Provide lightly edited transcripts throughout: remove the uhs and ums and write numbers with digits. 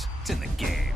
Regs. It's in the game.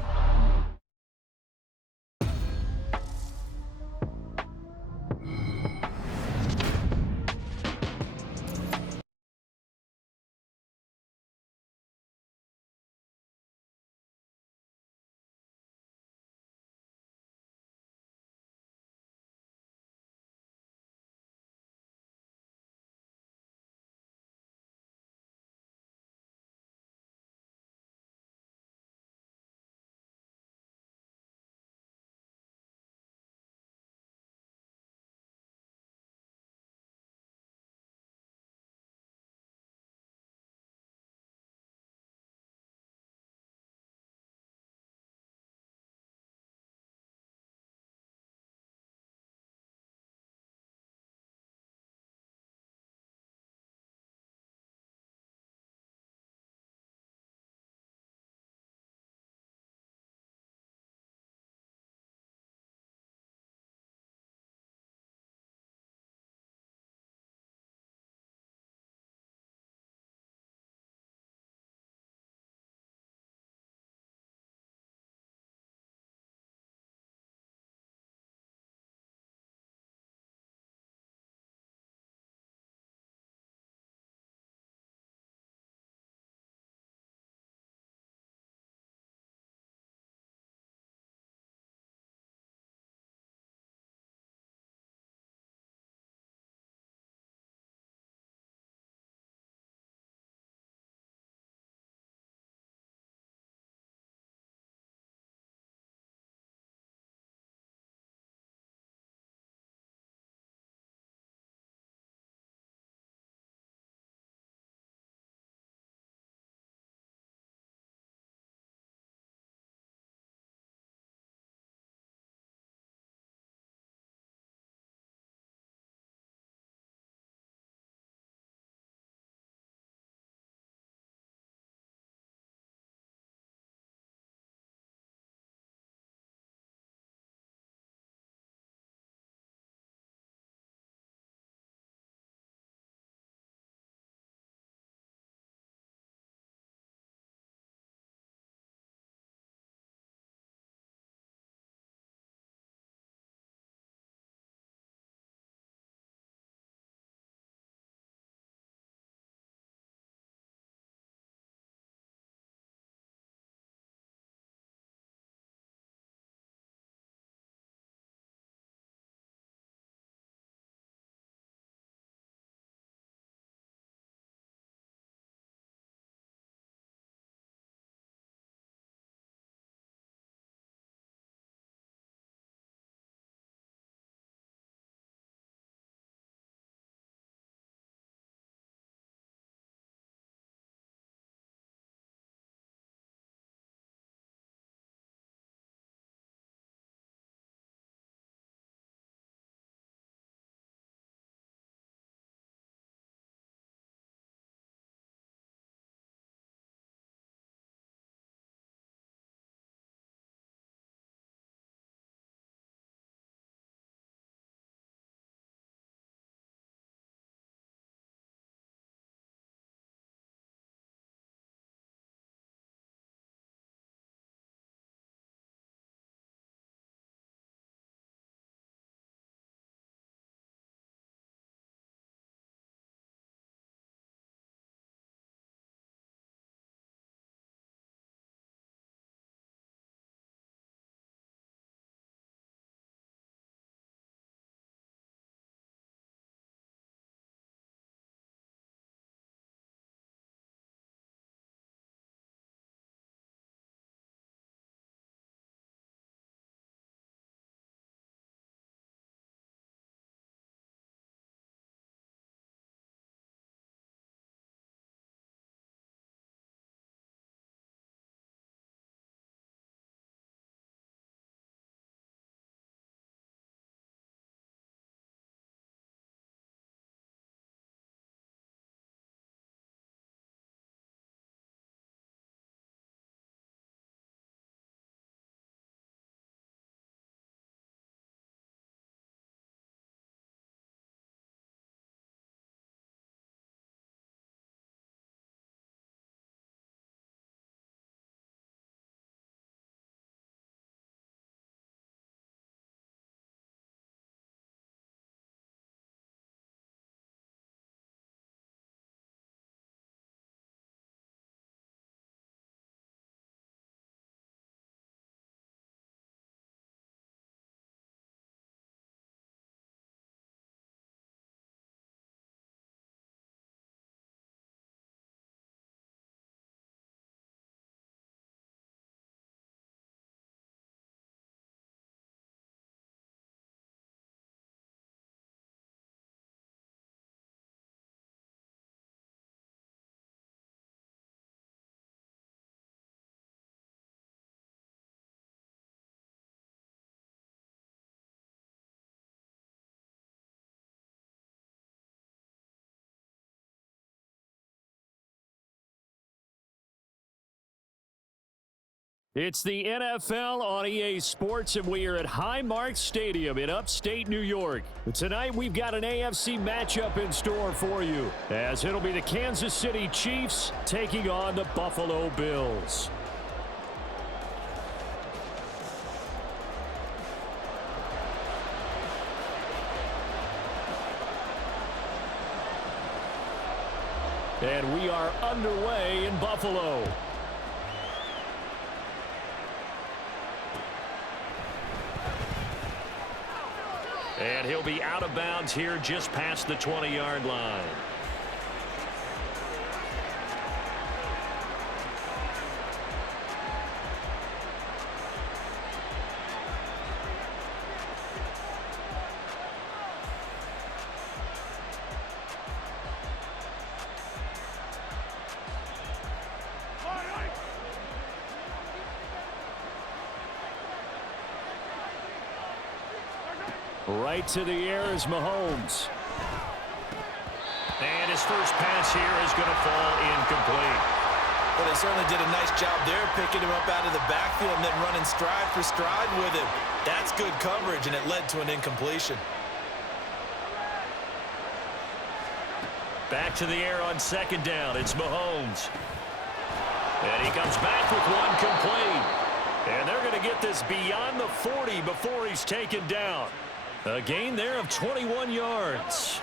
It's the NFL on EA Sports, and we are at Highmark Stadium in upstate New York. Tonight, we've got an AFC matchup in store for you, as it'll be the Kansas City Chiefs taking on the Buffalo Bills. And we are underway in Buffalo. And he'll be out of bounds here just past the 20-yard line. Right to the air is Mahomes. And his first pass here is going to fall incomplete. Well, they certainly did a nice job there, picking him up out of the backfield and then running stride for stride with him. That's good coverage, and it led to an incompletion. Back to the air on second down. It's Mahomes. And he comes back with one complete. And they're going to get this beyond the 40 before he's taken down. A gain there of 21 yards.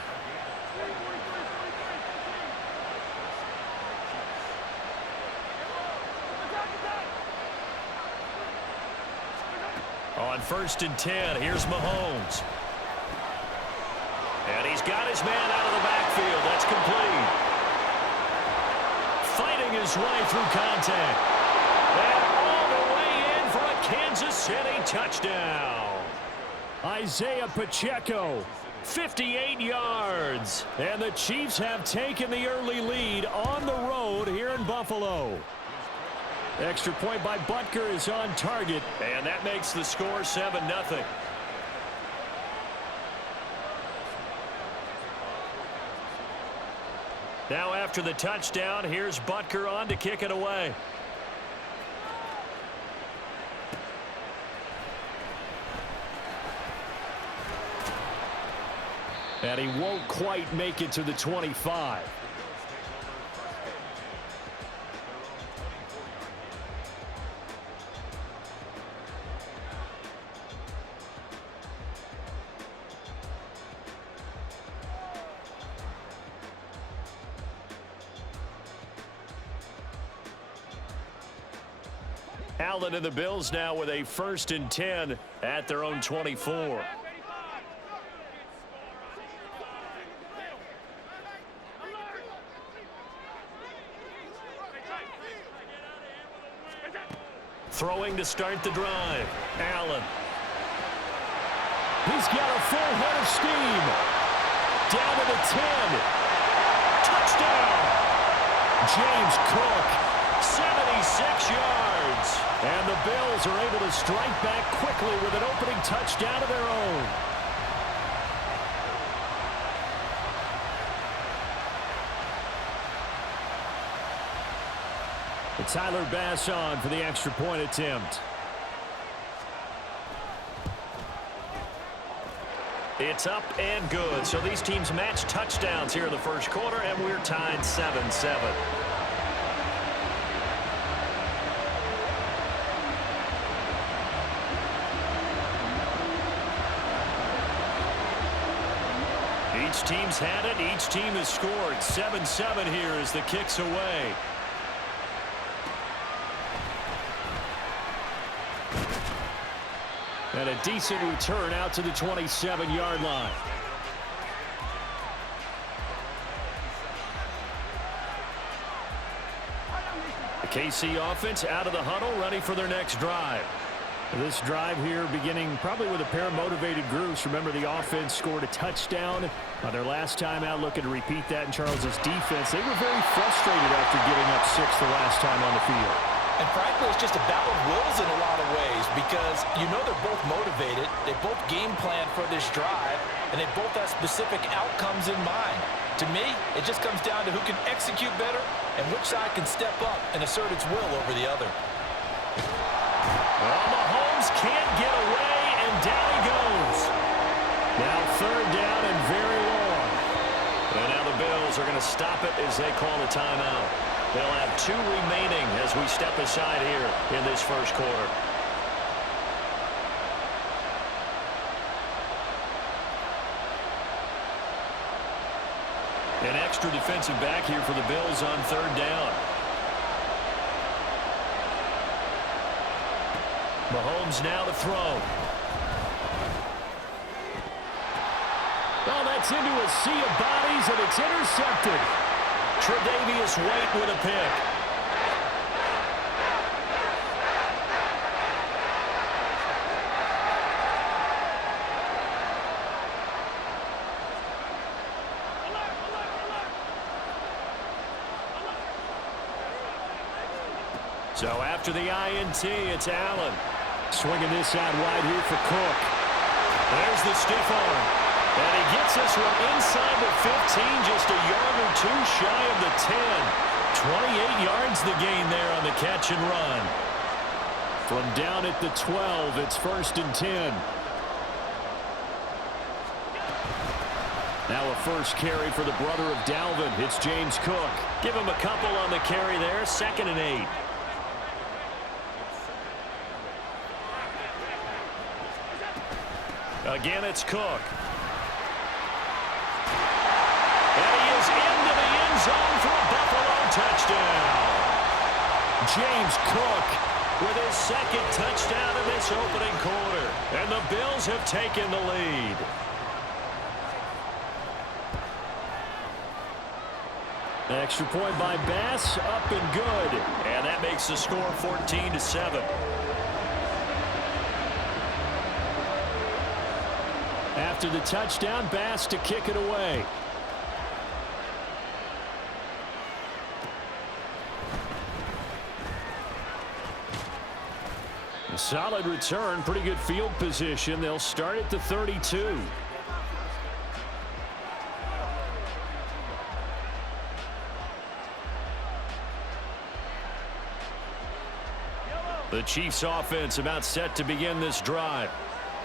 On 1st and 10, here's Mahomes. And he's got his man out of the backfield. That's complete. Fighting his way through contact. And all the way in for a Kansas City touchdown. Isaiah Pacheco, 58 yards. And the Chiefs have taken the early lead on the road here in Buffalo. Extra point by Butker is on target, and that makes the score 7-0. Now after the touchdown, here's Butker on to kick it away. And he won't quite make it to the 25. Allen and the Bills now with a 1st and 10 at their own 24. Throwing to start the drive. Allen. He's got a full head of steam. Down to the 10. Touchdown. James Cook, 76 yards. And the Bills are able to strike back quickly with an opening touchdown of their own. Tyler Bass on for the extra point attempt. It's up and good. So these teams match touchdowns here in the first quarter, and we're tied 7-7. Each team's had it. Each team has scored. 7-7 here as the kick's away. And a decent return out to the 27-yard line. The KC offense out of the huddle, ready for their next drive. This drive here beginning probably with a pair of motivated groups. Remember, the offense scored a touchdown on their last time out, looking to repeat that in Charles's defense. They were very frustrated after giving up 6 the last time on the field. And frankly, it's just a battle of wills in a lot of ways because you know they're both motivated, they both game plan for this drive, and they both have specific outcomes in mind. To me, it just comes down to who can execute better and which side can step up and assert its will over the other. Well, Mahomes can't get away, and down he goes. Now third down and very long. And now the Bills are going to stop it as they call the timeout. They'll have 2 remaining as we step aside here in this first quarter. An extra defensive back here for the Bills on third down. Mahomes now to throw. Oh, that's into a sea of bodies, and it's intercepted. Tre'Davious White with a pick. So after the INT, it's Allen. Swinging this out wide here for Cook. There's the stiff arm. And he gets this one inside the 15, just a yard or 2 shy of the 10. 28 yards the gain there on the catch and run. From down at the 12, it's 1st and 10. Now a first carry for the brother of Dalvin. It's James Cook. Give him a couple on the carry there, 2nd and 8. Again, it's Cook. And he is into the end zone for a Buffalo touchdown. James Cook with his 2nd touchdown in this opening quarter. And the Bills have taken the lead. Extra point by Bass, up and good. And that makes the score 14-7. After the touchdown, Bass to kick it away. A solid return, pretty good field position. They'll start at the 32. The Chiefs offense about set to begin this drive.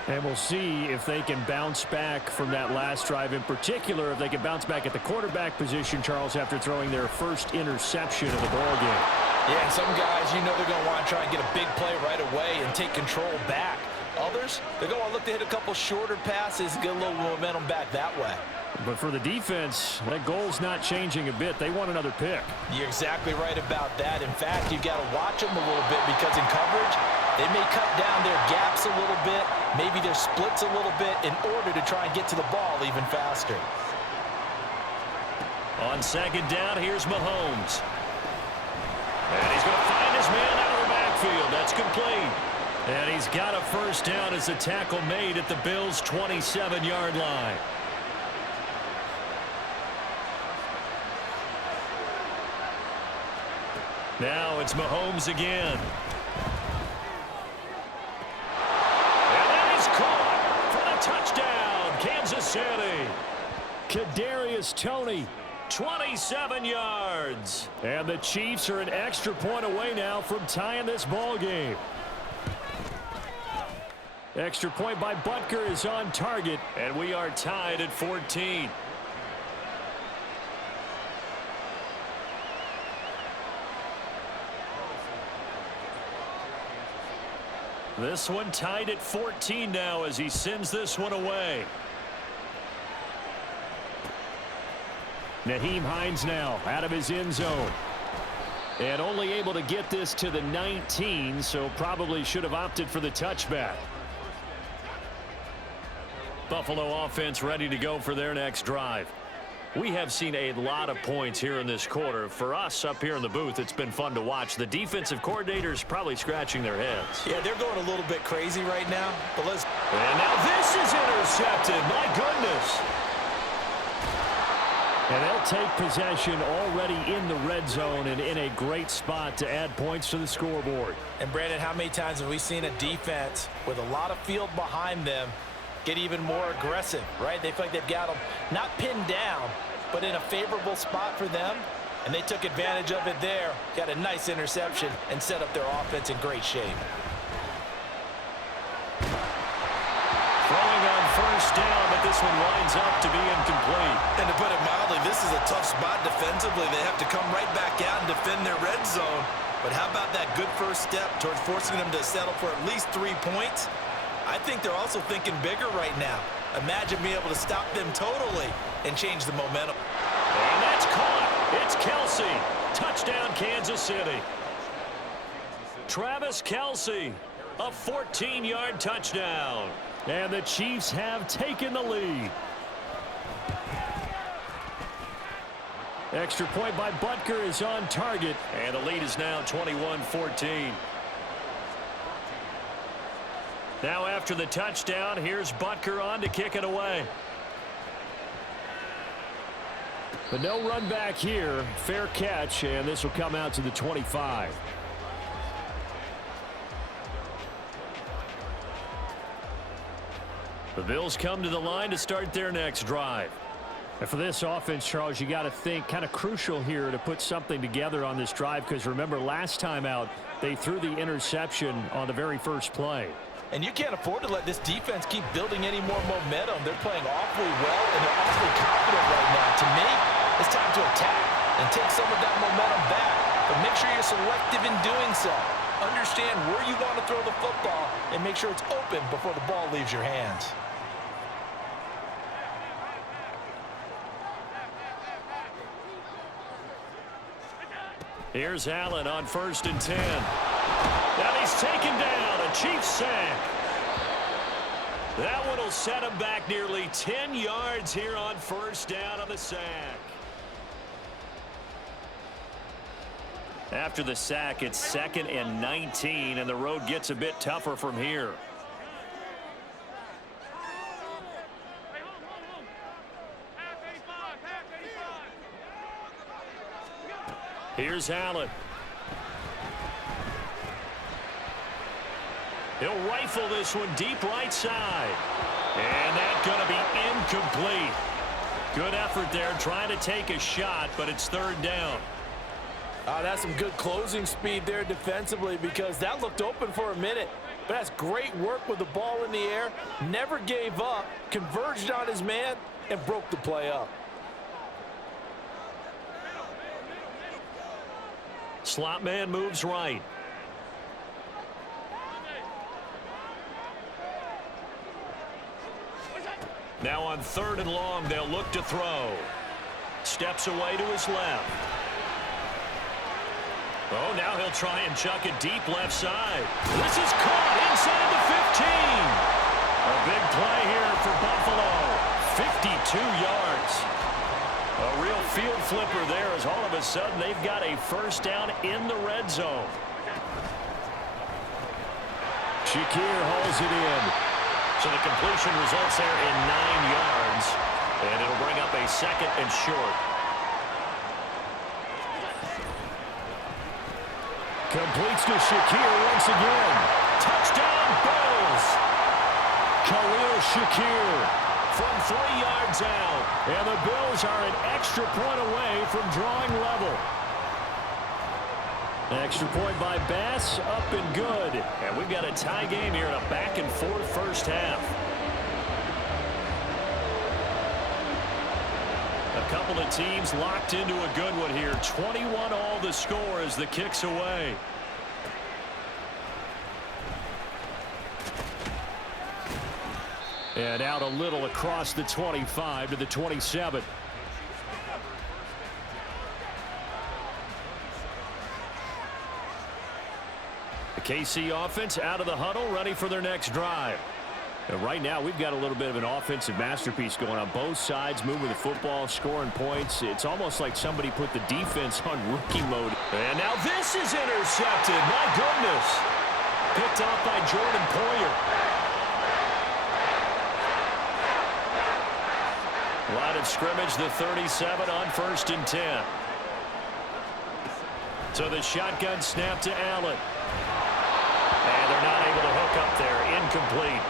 And we'll see if they can bounce back from that last drive, in particular if they can bounce back at the quarterback position, Charles, after throwing their first interception of the ballgame. Yeah, some guys, you know they're going to want to try and get a big play right away and take control back. Others, they're going to look to hit a couple shorter passes and get a little momentum back that way. But for the defense, that goal's not changing a bit. They want another pick. You're exactly right about that. In fact, you've got to watch them a little bit because in coverage, they may cut down their gaps a little bit, maybe their splits a little bit in order to try and get to the ball even faster. On 2nd down, here's Mahomes. And he's going to find his man out of the backfield. That's complete. And he's got a first down as the tackle made at the Bills' 27-yard line. Now it's Mahomes again. And that is caught for the touchdown, Kansas City. Kadarius Toney, 27 yards. And the Chiefs are an extra point away now from tying this ball game. Extra point by Butker is on target, and we are tied at 14. This one tied at 14 now as he sends this one away. Nyheim Hines now out of his end zone. And only able to get this to the 19, so probably should have opted for the touchback. Buffalo offense ready to go for their next drive. We have seen a lot of points here in this quarter. For us up here in the booth, it's been fun to watch. The defensive coordinators probably scratching their heads. Yeah, they're going a little bit crazy right now. But let's. And now this is intercepted. My goodness. And they'll take possession already in the red zone and in a great spot to add points to the scoreboard. And Brandon, how many times have we seen a defense with a lot of field behind them get even more aggressive, right? They feel like they've got them not pinned down, but in a favorable spot for them, and they took advantage of it there, got a nice interception, and set up their offense in great shape. this one winds up to be incomplete. And to put it mildly, this is a tough spot defensively. They have to come right back out and defend their red zone. But how about that good first step towards forcing them to settle for at least 3 points? I think they're also thinking bigger right now. Imagine being able to stop them totally and change the momentum. And that's caught. It's Kelsey. Touchdown, Kansas City. Travis Kelsey, a 14-yard touchdown. And the Chiefs have taken the lead. Extra point by Butker is on target. And the lead is now 21-14. Now after the touchdown, here's Butker on to kick it away. But no run back here. Fair catch, and this will come out to the 25. The Bills come to the line to start their next drive. And for this offense, Charles, you got to think kind of crucial here to put something together on this drive, because remember last time out they threw the interception on the very first play. And you can't afford to let this defense keep building any more momentum. They're playing awfully well, and they're awfully confident right now. To me, it's time to attack and take some of that momentum back. But make sure you're selective in doing so. Understand where you want to throw the football and make sure it's open before the ball leaves your hands. Here's Allen on 1st and 10. Now he's taken down. A Chiefs sack. That one will set him back nearly 10 yards here on 1st down on the sack. After the sack, it's 2nd and 19, and the road gets a bit tougher from here. Here's Allen. He'll rifle this one deep right side. And that's going to be incomplete. Good effort there trying to take a shot, but it's 3rd down. That's some good closing speed there defensively, because that looked open for a minute. But that's great work with the ball in the air. Never gave up, converged on his man, and broke the play up. Slot man moves right. Now on 3rd and long, they'll look to throw. Steps away to his left. Oh, now he'll try and chuck it deep left side. This is caught inside the 15. A big play here for Buffalo. 52 yards. A real field flipper there, as all of a sudden they've got a 1st down in the red zone. Shakir hauls it in. So the completion results there in 9 yards. And it'll bring up a 2nd and short. Completes to Shakir once again. Touchdown, Bills. Khalil Shakir from 3 yards out. And the Bills are an extra point away from drawing level. Extra point by Bass, up and good. And we've got a tie game here in a back-and-forth first half. A couple of teams locked into a good one here. 21 all the score as the kick's away. And out a little across the 25 to the 27. The KC offense out of the huddle, ready for their next drive. And right now, we've got a little bit of an offensive masterpiece going on. Both sides moving the football, scoring points. It's almost like somebody put the defense on rookie mode. And now this is intercepted. My goodness. Picked off by Jordan Poyer. Line of scrimmage, the 37 on 1st and 10. So the shotgun snap to Allen. And they're not able to hook up there. Incomplete.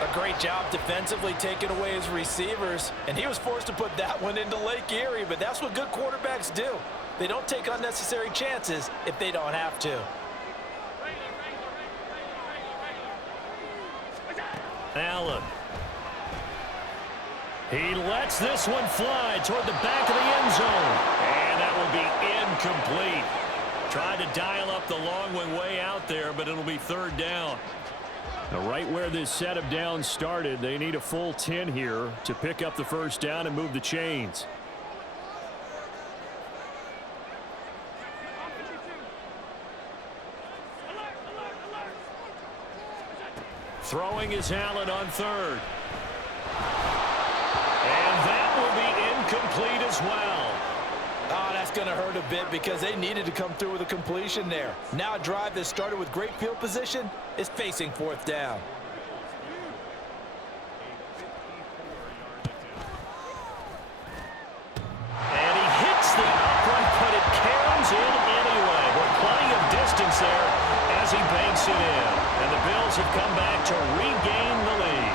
A great job defensively taking away his receivers, and he was forced to put that one into Lake Erie, but that's what good quarterbacks do. They don't take unnecessary chances if they don't have to. Allen. He lets this one fly toward the back of the end zone. And that will be incomplete. Tried to dial up the long one way out there, but it'll be third down. Now, right where this set of downs started, they need a full 10 here to pick up the first down and move the chains. Throwing is Allen on third. And that will be incomplete as well. Oh, that's going to hurt a bit because they needed to come through with a completion there. Now a drive that started with great field position is facing fourth down. And he hits the upright, but it caroms in anyway. With plenty of distance there as he banks it in. And the Bills have come back to regain the lead.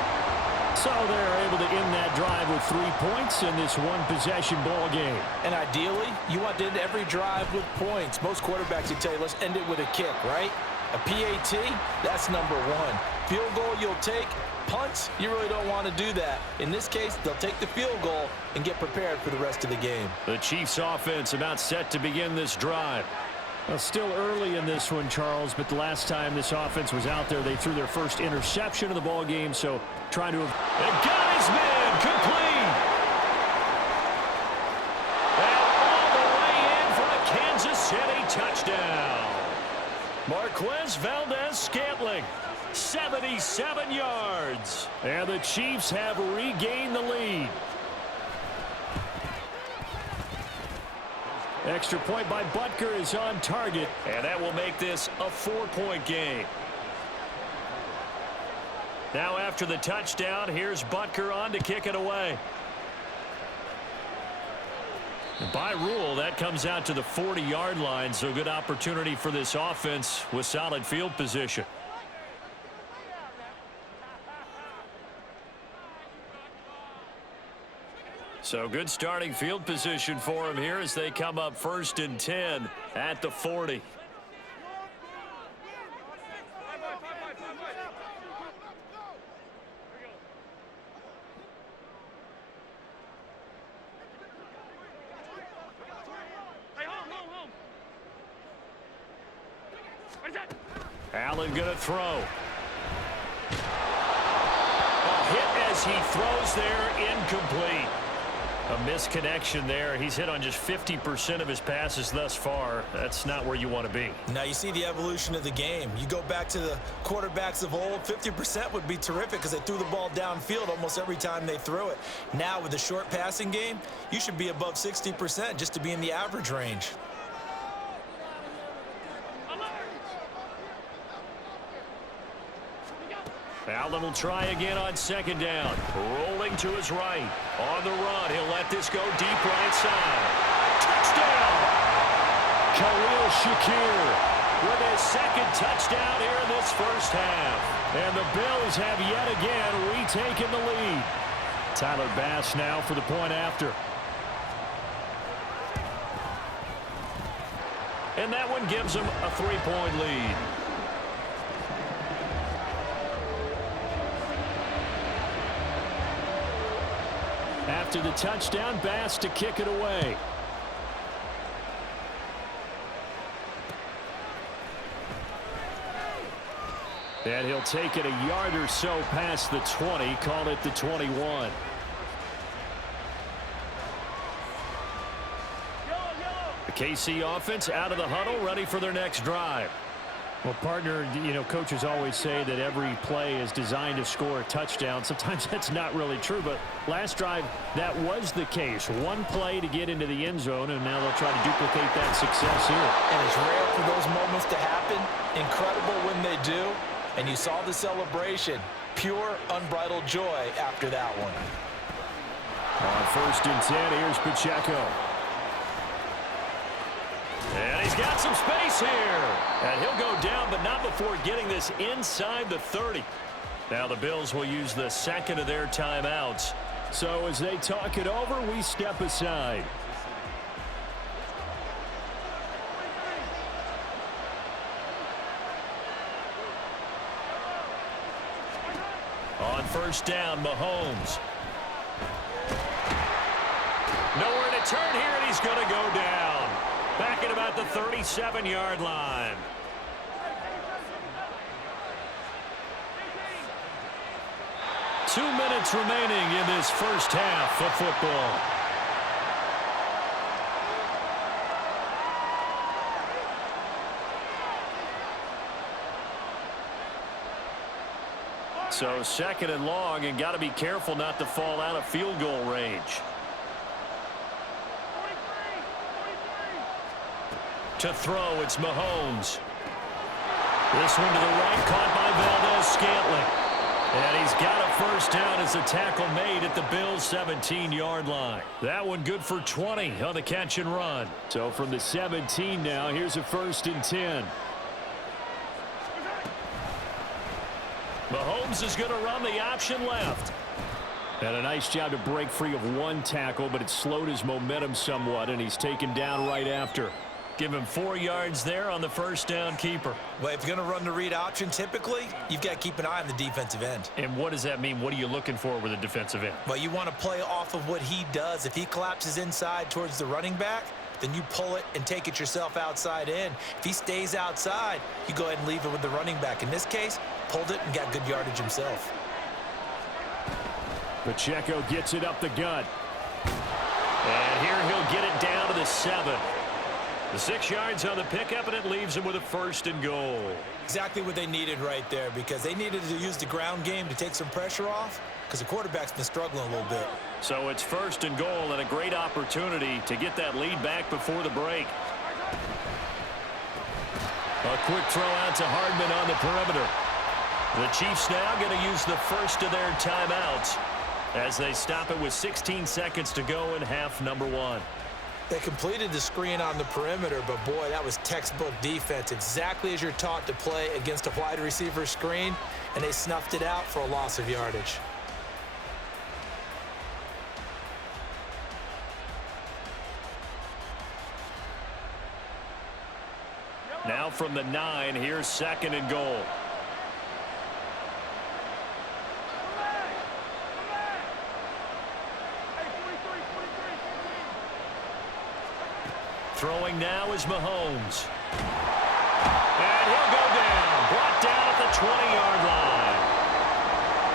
So they're able to end that drive with 3 points in this one-possession ball game. And ideally, you want to end every drive with points. Most quarterbacks would tell you, let's end it with a kick, right? A PAT, that's number one. Field goal you'll take. Punts, you really don't want to do that. In this case, they'll take the field goal and get prepared for the rest of the game. The Chiefs offense about set to begin this drive. Well, still early in this one, Charles, but the last time this offense was out there, they threw their first interception of the ball game, so trying to... And got his man complete! And all the way in for a Kansas City touchdown. Marquez Valdez-Scantling, 77 yards. And the Chiefs have regained the lead. Extra point by Butker is on target, and that will make this a 4-point game. Now after the touchdown, here's Butker on to kick it away. And by rule, that comes out to the 40-yard line, so good opportunity for this offense with solid field position. So good starting field position for him here as they come up 1st and 10 at the 40. Allen going to throw. A hit as he throws there, incomplete. A misconnection there. He's hit on just 50% of his passes thus far. That's not where you want to be. Now you see the evolution of the game. You go back to the quarterbacks of old, 50% would be terrific because they threw the ball downfield almost every time they threw it. Now with the short passing game, you should be above 60% just to be in the average range. Allen will try again on 2nd down. Rolling to his right. On the run, he'll let this go deep right side. Touchdown! Khalil Shakir with his 2nd touchdown here in this first half. And the Bills have yet again retaken the lead. Tyler Bass now for the point after. And that one gives them a 3-point lead. After the touchdown, Bass to kick it away. And he'll take it a yard or so past the 20, call it the 21. The KC offense out of the huddle, ready for their next drive. Well, partner, you know, coaches always say that every play is designed to score a touchdown. Sometimes that's not really true, but last drive, that was the case. One play to get into the end zone, and now they'll try to duplicate that success here. And it's rare for those moments to happen. Incredible when they do. And you saw the celebration. Pure, unbridled joy after that one. On 1st and 10, here's Pacheco. And he's got some space here. And he'll go down, but not before getting this inside the 30. Now the Bills will use the 2nd of their timeouts. So as they talk it over, we step aside. On 1st down, Mahomes. Nowhere to turn here, and he's going to go down. Back at about the 37-yard line. Two minutes remaining in this first half of football. So second and long, and got to be careful not to fall out of field goal range. To throw, it's Mahomes. This one to the right, caught by Valdez-Scantling. And he's got a first down as the tackle made at the Bills' 17-yard line. That one good for 20 on the catch and run. So from the 17 now, here's a 1st and 10. Mahomes is going to run the option left. And a nice job to break free of one tackle, but it slowed his momentum somewhat, and he's taken down right after. Give him 4 yards there on the first down keeper. Well, if you're going to run the read option, typically, you've got to keep an eye on the defensive end. And what does that mean? What are you looking for with a defensive end? Well, you want to play off of what he does. If he collapses inside towards the running back, then you pull it and take it yourself outside in. If he stays outside, you go ahead and leave it with the running back. In this case, pulled it and got good yardage himself. Pacheco gets it up the gut. And here he'll get it down to the 7. The 6 yards on the pickup, and it leaves him with a 1st and goal. Exactly what they needed right there, because they needed to use the ground game to take some pressure off, because the quarterback's been struggling a little bit. So it's 1st and goal, and a great opportunity to get that lead back before the break. A quick throw out to Hardman on the perimeter. The Chiefs now going to use the first of their timeouts as they stop it with 16 seconds to go in half number 1. They completed the screen on the perimeter, but boy, that was textbook defense. Exactly as you're taught to play against a wide receiver screen, and they snuffed it out for a loss of yardage. Now from the 9, here's 2nd and goal. Throwing now is Mahomes. And he'll go down. Brought down at the 20-yard line.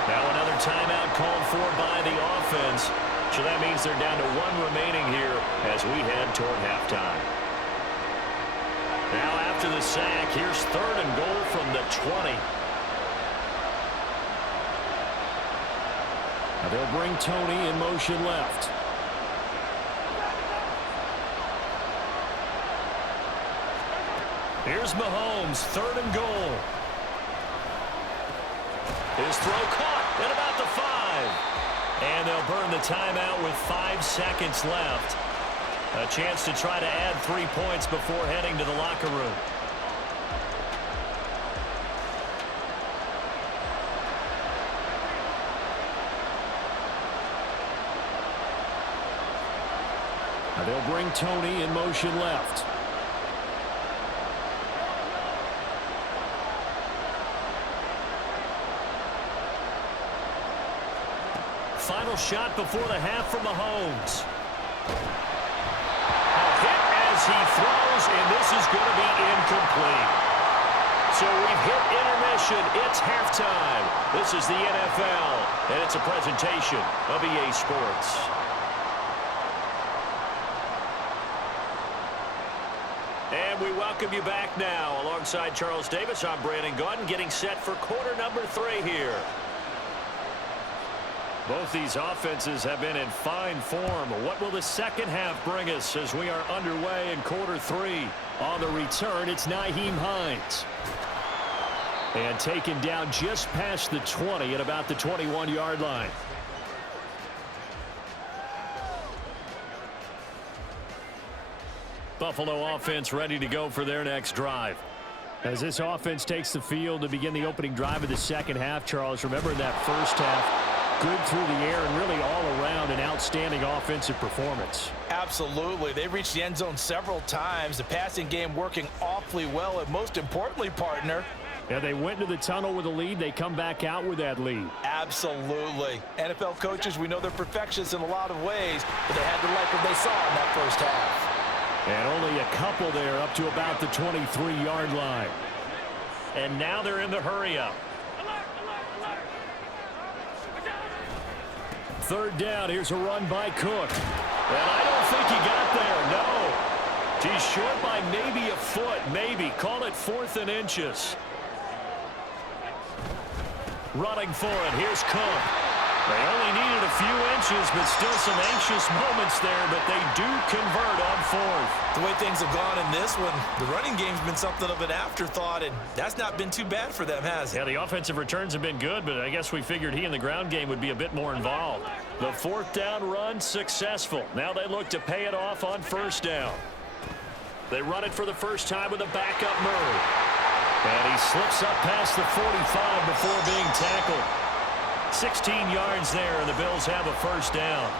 Now another timeout called for by the offense. So that means they're down to 1 remaining here as we head toward halftime. Now after the sack, here's 3rd and goal from the 20. Now they'll bring Tony in motion left. Here's Mahomes, 3rd and goal. His throw caught at about the 5. And they'll burn the timeout with 5 seconds left. A chance to try to add 3 points before heading to the locker room. Now they'll bring Tony in motion left. Final shot before the half from Mahomes. A hit as he throws, and this is going to be incomplete. So we've hit intermission. It's halftime. This is the NFL, and it's a presentation of EA Sports. And we welcome you back now. Alongside Charles Davis, I'm Brandon Gaudin, getting set for quarter number 3 here. Both these offenses have been in fine form. What will the second half bring us as we are underway in quarter 3? On the return, it's Nyheim Hines. And taken down just past the 20 at about the 21-yard line. Buffalo offense ready to go for their next drive. As this offense takes the field to begin the opening drive of the second half, Charles, remember in that first half, good through the air and really all around an outstanding offensive performance. Absolutely. They reached the end zone several times. The passing game working awfully well. And most importantly, partner, Yeah, they went to the tunnel with a lead. They come back out with that lead. Absolutely. NFL coaches, we know they're perfectionists in a lot of ways, but they had to like what they saw in that first half. And only a couple there up to about the 23-yard line. And now they're in the hurry-up. Third down. Here's a run by Cook. And I don't think he got there. No. He's short by maybe a foot. Maybe. Call it 4th and inches. Running for it. Here's Cook. They only needed a few inches, but still some anxious moments there, but they do convert on 4th. The way things have gone in this one, the running game's been something of an afterthought, and that's not been too bad for them, has it? Yeah, the offensive returns have been good, but I guess we figured he in the ground game would be a bit more involved. The 4th down run successful. Now they look to pay it off on 1st down. They run it for the first time with a backup Murray. And he slips up past the 45 before being tackled. 16 yards there, and the Bills have a 1st down.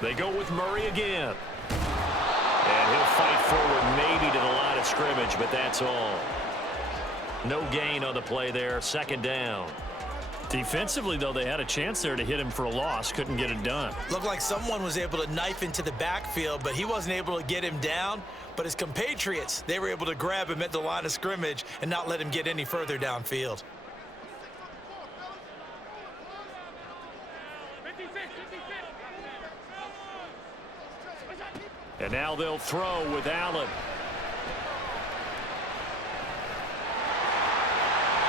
They go with Murray again. And he'll fight forward maybe to the line of scrimmage, but that's all. No gain on the play there, 2nd down. Defensively, though, they had a chance there to hit him for a loss. Couldn't get it done. Looked like someone was able to knife into the backfield, but he wasn't able to get him down. But his compatriots, they were able to grab him at the line of scrimmage and not let him get any further downfield. And now they'll throw with Allen.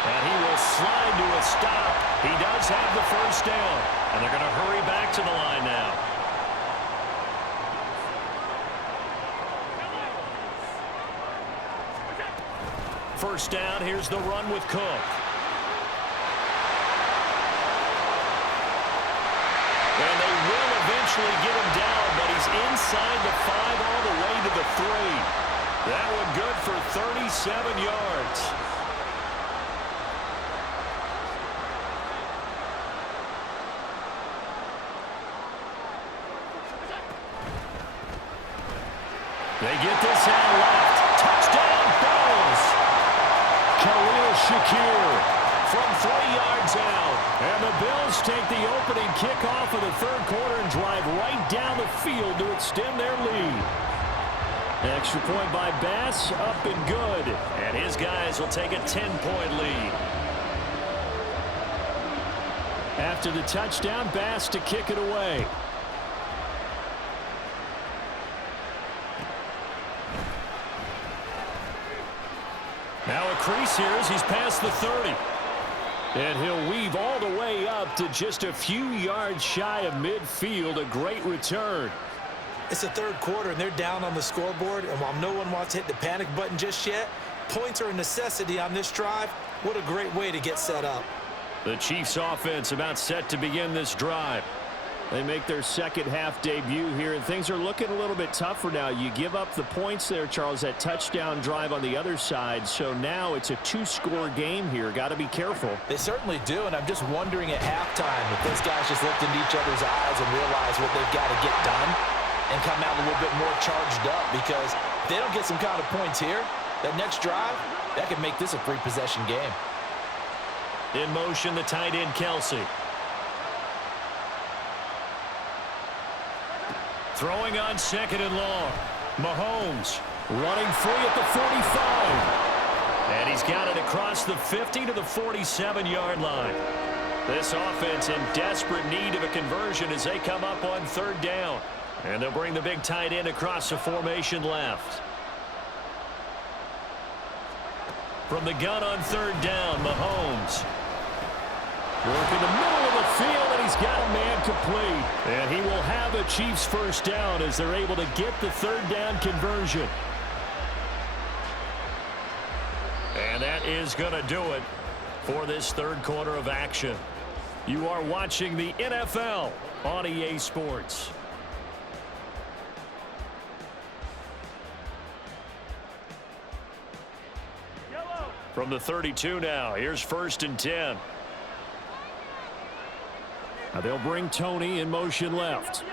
And he will slide to a stop. He does have the 1st down. And they're going to hurry back to the line now. First down, here's the run with Cook. And they will eventually get him down, but he's inside the 5 all the way to the 3. That one good for 37 yards. They get this out left. Touchdown, Bills. Khalil Shakir from 3 yards out. And the Bills take the opening kickoff of the 3rd quarter and drive right down the field to extend their lead. Extra point by Bass, up and good. And his guys will take a 10-point lead. After the touchdown, Bass to kick it away. Now a crease here as he's past the 30. And he'll weave all the way up to just a few yards shy of midfield. A great return. It's the 3rd quarter, and they're down on the scoreboard. And while no one wants to hit the panic button just yet, points are a necessity on this drive. What a great way to get set up. The Chiefs offense about set to begin this drive. They make their 2nd half debut here, and things are looking a little bit tougher now. You give up the points there, Charles, that touchdown drive on the other side. So now it's a 2-score game here. Got to be careful. They certainly do, and I'm just wondering at halftime if those guys just looked into each other's eyes and realized what they've got to get done and come out a little bit more charged up, because if they don't get some kind of points here, that next drive, that could make this a 3-possession game. In motion, the tight end, Kelsey. Throwing on 2nd and long. Mahomes running free at the 45. And he's got it across the 50 to the 47-yard line. This offense in desperate need of a conversion as they come up on 3rd down. And they'll bring the big tight end across the formation left. From the gun on 3rd down, Mahomes. Working the middle of the field, and he's got a man complete. And he will have a Chiefs 1st down as they're able to get the 3rd down conversion. And that is going to do it for this 3rd quarter of action. You are watching the NFL on EA Sports. From the 32 now, here's 1st and 10. Now they'll bring Tony in motion left.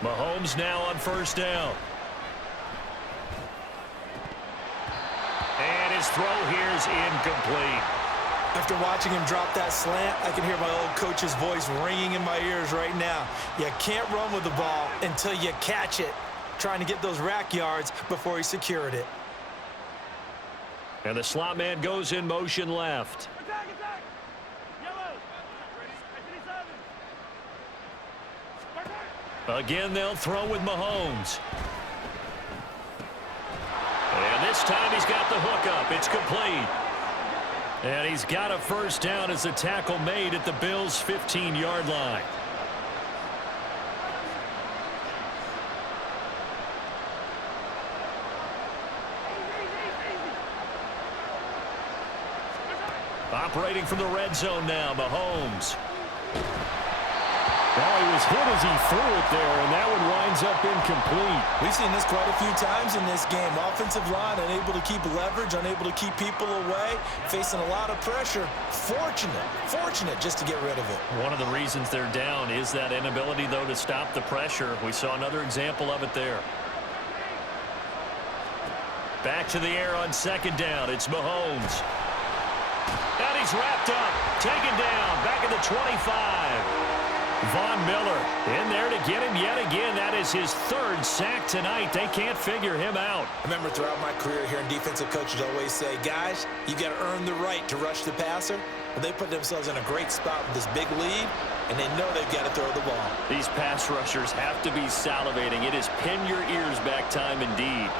Mahomes now on first down. And his throw here is incomplete. After watching him drop that slant, I can hear my old coach's voice ringing in my ears right now. You can't run with the ball until you catch it, trying to get those rack yards before he secured it. And the slot man goes in motion left. Again, they'll throw with Mahomes. And this time he's got the hookup. It's complete. And he's got a first down as the tackle made at the Bills' 15-yard line. Operating from the red zone now, Mahomes. Well, he was hit as he threw it there, and that one winds up incomplete. We've seen this quite a few times in this game. Offensive line unable to keep leverage, unable to keep people away, facing a lot of pressure. Fortunate just to get rid of it. One of the reasons they're down is that inability, though, to stop the pressure. We saw another example of it there. Back to the air on second down. It's Mahomes. And he's wrapped up, taken down, back at the 25. Von Miller in there to get him yet again. That is his third sack tonight. They can't figure him out. I remember throughout my career here in defensive coaches always say, guys, you got to earn the right to rush the passer. Well, they put themselves in a great spot with this big lead, and they know they've got to throw the ball. These pass rushers have to be salivating. It is pin your ears back time indeed.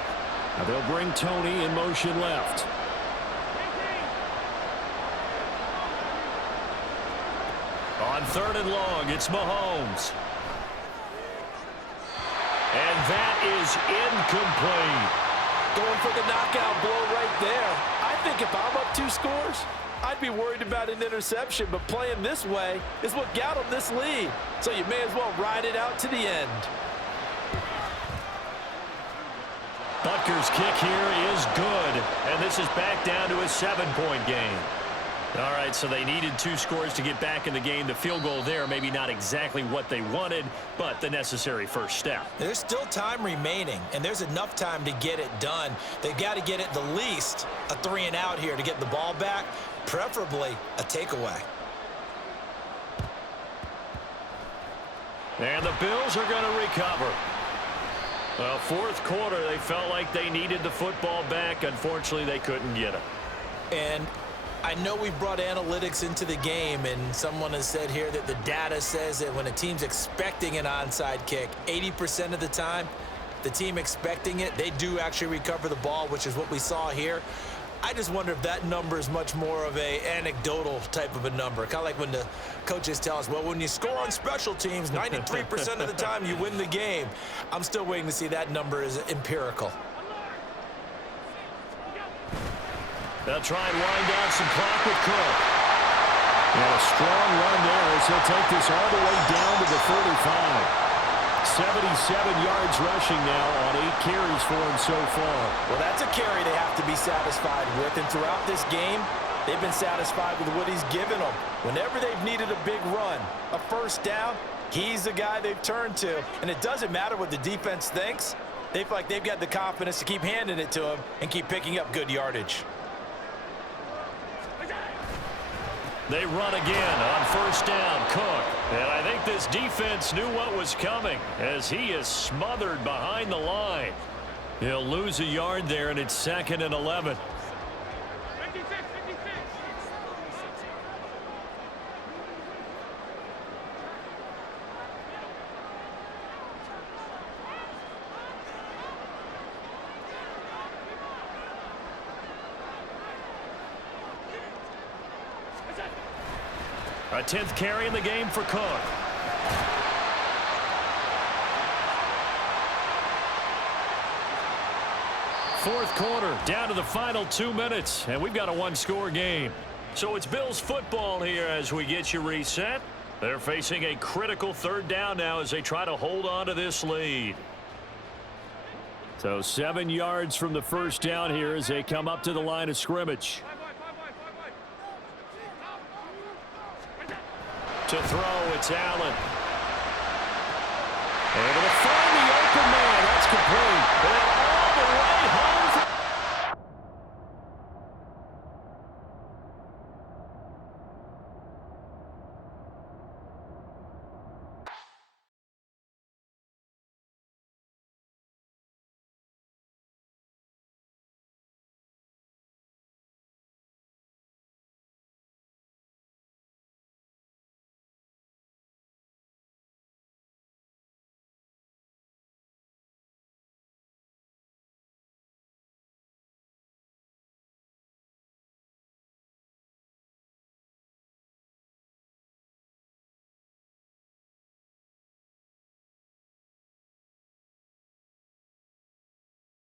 Now they'll bring Tony in motion left. On third and long, it's Mahomes. And that is incomplete. Going for the knockout blow right there. I think if I'm up 2 scores, I'd be worried about an interception, but playing this way is what got them this lead. So you may as well ride it out to the end. Butker's kick here is good, and this is back down to a 7-point game. All right, so they needed 2 scores to get back in the game. The field goal there, maybe not exactly what they wanted, but the necessary first step. There's still time remaining, and there's enough time to get it done. They've got to get it the least a 3 and out here to get the ball back, preferably a takeaway. And the Bills are going to recover. Well, fourth quarter, they felt like they needed the football back. Unfortunately, they couldn't get it. And I know we brought analytics into the game, and someone has said here that the data says that when a team's expecting an onside kick, 80% of the time, the team expecting it, they do actually recover the ball, which is what we saw here. I just wonder if that number is much more of a anecdotal type of a number. Kind of like when the coaches tell us, well, when you score on special teams, 93% of the time you win the game. I'm still waiting to see that number is empirical. They'll try and wind down some clock with Cook. And a strong run there as he'll take this all the way down to the 35. 77 yards rushing now on 8 carries for him so far. Well, that's a carry they have to be satisfied with. And throughout this game, they've been satisfied with what he's given them. Whenever they've needed a big run, a first down, he's the guy they've turned to. And it doesn't matter what the defense thinks. They feel like they've got the confidence to keep handing it to him and keep picking up good yardage. They run again on first down, Cook. And I think this defense knew what was coming as he is smothered behind the line. He'll lose a yard there, and it's 2nd and 11. A 10th carry in the game for Cook. Fourth quarter, down to the final 2 minutes, and we've got a 1-score game. So it's Bills football here as we get you reset. They're facing a critical 3rd down now as they try to hold on to this lead. So 7 yards from the first down here as they come up to the line of scrimmage. To throw, it's Allen. Able to